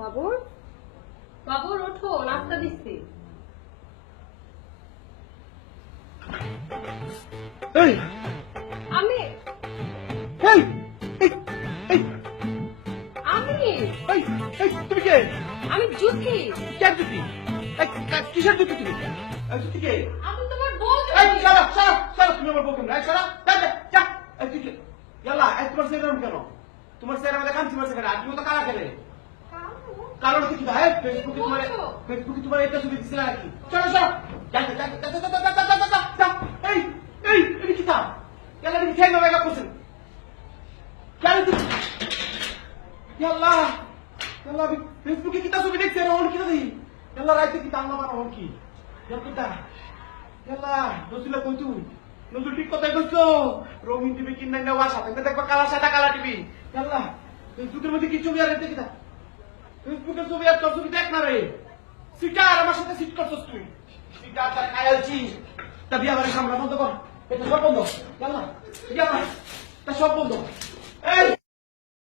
বাবুর? বাবুর ওঠো নাস্তা দিচ্ছি। আমি তুমি কে? আমি কে কিসের তুমি? কে? আমি তোমার বউ সারা সারা সারা তুমি আমার বউ সারা যা যা তোমার সেরকম কেন? তোমার সেরকম তোমার সেখানে আর তুমি তো কারা গেলে কারণ কি ভাই ফেসবুকে তোমার ফেসবুকে তোমার একটা ছবি দিছিল নাকি কি তা কেন তুমি কিনা দেখবা কালা সাদা কালা টিভি ফেসবুকের মধ্যে ছবি আর তোর ছবি দেখ না রে। সিটার আমার সাথে সিট করছস তুই। সিটার তার খায়ালছি তা বিয়া বাড়ি সামলা বন্ধ কর। এটা সব বন্ধ। ইয়াল্লা ইয়াল্লা তা সব বন্ধ।